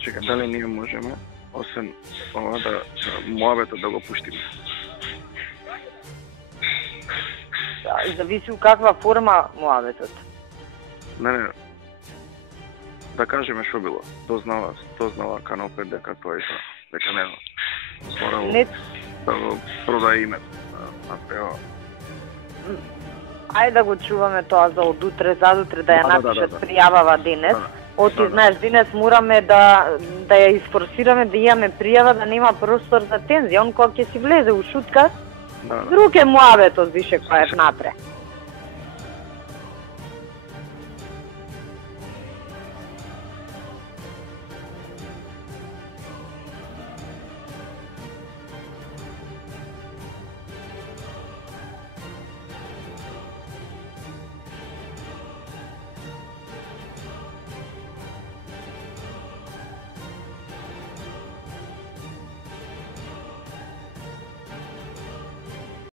Чека, дали ние можеме, освен ова да муабетот да го пуштиме? Зависи у каква форма муабетот. Не. Да кажеме што било. Дознала Канопе дека тоа е дека не морало да го продаде името на пева. Ајде да го чуваме тоа за од утре, задутре да ја напишат пријавава денес. Оти знаеш, денес мораме да ја изфорсираме, да имаме пријава, да нема простор за тензија. Он кога ќе си влезе у шутка, друг е муабетот више кој е напре.